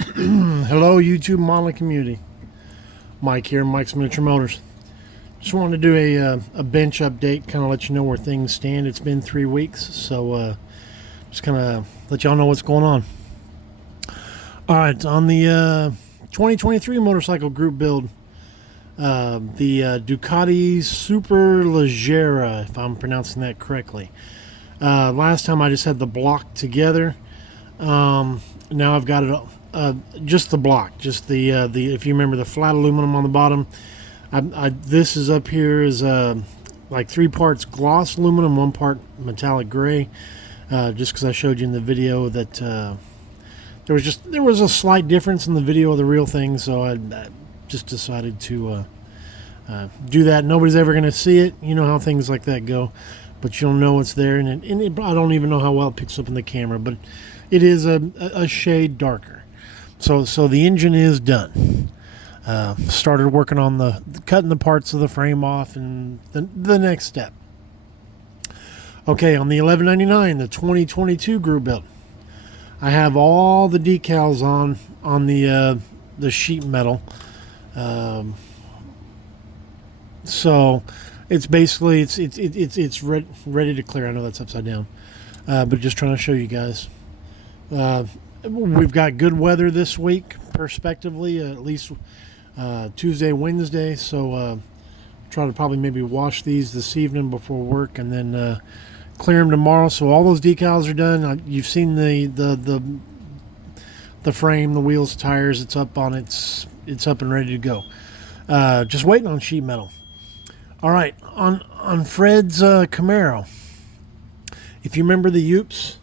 Hello, YouTube modeling community. Mike here, Mike's Miniature Motors. Just wanted to do a bench update, kind of let you know where things stand. It's been 3 weeks, so just kind of let y'all know what's going on. All right, on the 2023 motorcycle group build, the Ducati Superleggera, if I'm pronouncing that correctly. Last time I just had the block together. Now I've got it just the block, just the if you remember the flat aluminum on the bottom. This is up here is like 3 parts gloss aluminum, 1 part metallic gray. Just because I showed you in the video that there was a slight difference in the video of the real thing, so I just decided to do that. Nobody's ever going to see it. You know how things like that go, but you'll know it's there, and I don't even know how well it picks up in the camera, but it is a shade darker. So the engine is done. Started working on cutting the parts of the frame off, and the next step. Okay, on the 1199, the 2022 group build, I have all the decals on the sheet metal. So it's basically it's ready to clear. I know that's upside down, but just trying to show you guys. We've got good weather this week, prospectively, at least Tuesday, Wednesday. So try to probably maybe wash these this evening before work, and then clear them tomorrow. So all those decals are done. You've seen the frame, the wheels, tires. It's up on it's up and ready to go. Just waiting on sheet metal. All right, on Fred's Camaro. If you remember the Upes,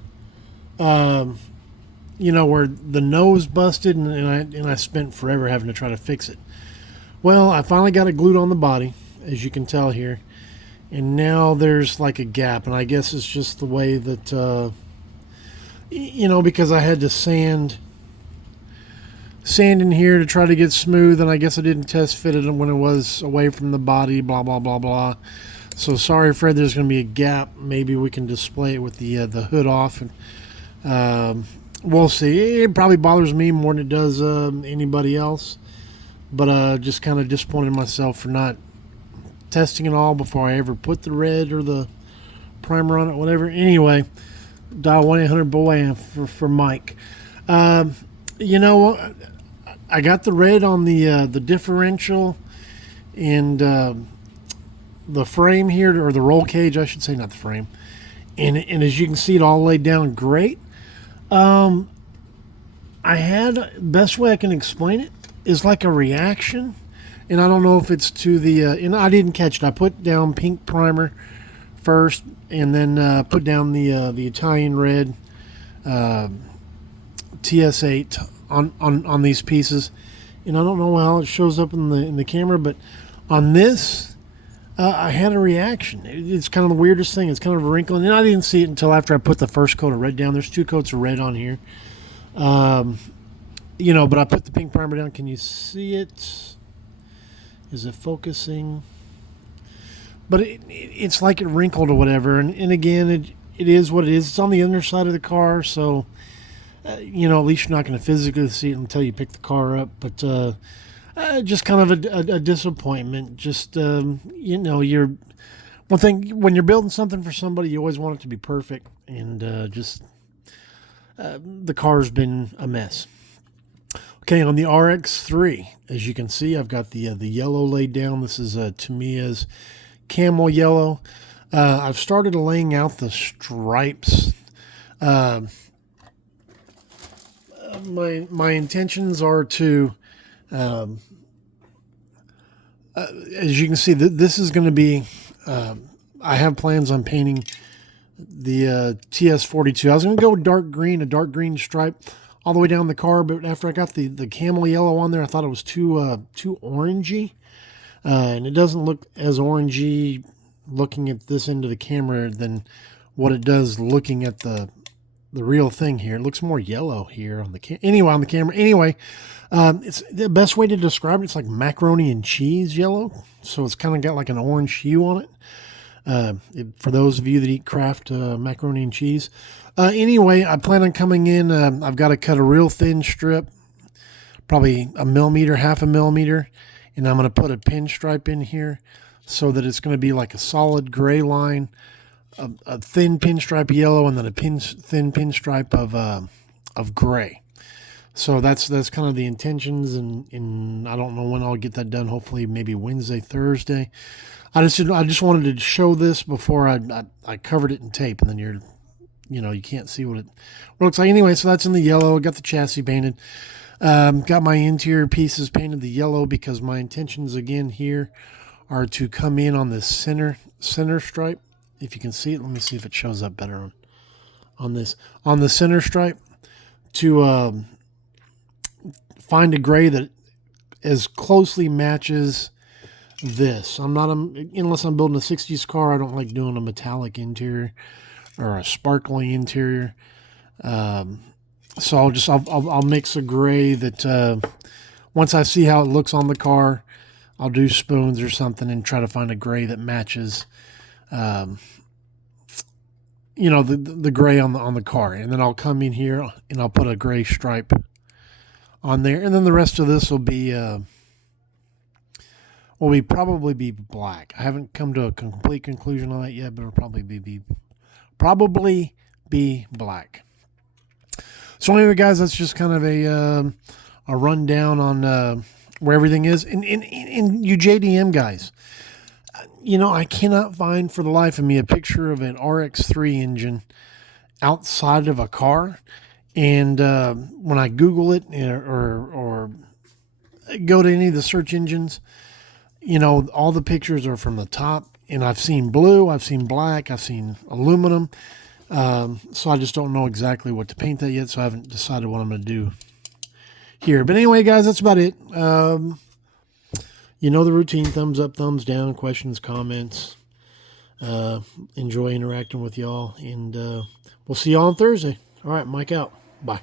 you know, where the nose busted, and I spent forever having to try to fix it. Well, I finally got it glued on the body, as you can tell here, and now there's like a gap, and I guess it's just the way that you know, because I had to sand in here to try to get smooth, and I guess I didn't test fit it when it was away from the body, blah blah blah blah. So sorry, Fred, there's going to be a gap. Maybe we can display it with the hood off, and we'll see. It probably bothers me more than it does anybody else, but just kind of disappointed myself for not testing it all before I ever put the red or the primer on it, whatever. Anyway, dial 1-800-BOY for Mike. You know, I got the red on the differential and the frame here, or the roll cage, I should say, not the frame. And as you can see, it all laid down great. I had, best way I can explain it is like a reaction, and I don't know if it's to the and I didn't catch it. I put down pink primer first, and then put down the Italian red TS8 on these pieces, and I don't know how it shows up in the camera, but on this I had a reaction. It's kind of the weirdest thing. It's kind of a wrinkle, and I didn't see it until after I put the first coat of red down. There's 2 coats of red on here. You know, but I put the pink primer down. Can you see it? Is it focusing? But it's like it wrinkled or whatever. And again, it is what it is. It's on the underside of the car, so you know, at least you're not going to physically see it until you pick the car up. But just kind of a disappointment. Just you know, one thing when you're building something for somebody, you always want it to be perfect, and just the car's been a mess. Okay, on the RX3, as you can see, I've got the yellow laid down. This is Tamiya's camel yellow. I've started laying out the stripes. My intentions are to, as you can see, this is going to be, I have plans on painting the TS42. I was going to go dark green, a dark green stripe all the way down the car, but after I got the camel yellow on there, I thought it was too orangey, and it doesn't look as orangey looking at this end of the camera than what it does looking at the real thing here. It looks more yellow here on the camera. Anyway, it's the best way to describe it. It's like macaroni and cheese yellow, so it's kind of got like an orange hue on it. For those of you that eat Kraft macaroni and cheese. Anyway, I plan on coming in. I've got to cut a real thin strip probably a millimeter, half a millimeter, and I'm going to put a pinstripe in here so that it's going to be like a solid gray line, a thin pinstripe yellow, and then a thin pinstripe of gray. So that's kind of the intentions, and I don't know when I'll get that done. Hopefully, maybe Wednesday, Thursday. I just wanted to show this before I covered it in tape, and then you can't see what it looks like. Anyway, so that's in the yellow. Got the chassis painted. Got my interior pieces painted the yellow because my intentions again here are to come in on the center stripe. If you can see it, let me see if it shows up better on the center stripe to find a gray that as closely matches this. Unless I'm building a 60s car, I don't like doing a metallic interior or a sparkling interior. So I'll mix a gray that once I see how it looks on the car, I'll do spoons or something and try to find a gray that matches the gray on the car, and then I'll come in here and I'll put a gray stripe on there, and then the rest of this will probably be black. I haven't come to a complete conclusion on that yet, but it'll probably be black. So anyway, guys, that's just kind of a rundown on where everything is. And you JDM guys, I cannot find for the life of me a picture of an RX-3 engine outside of a car. And when I Google it or go to any of the search engines, all the pictures are from the top. And I've seen blue, I've seen black, I've seen aluminum. So I just don't know exactly what to paint that yet. So I haven't decided what I'm going to do here. But anyway, guys, that's about it. The routine: thumbs up, thumbs down, questions, comments. Enjoy interacting with y'all, and we'll see y'all on Thursday. All right, Mike out. Bye.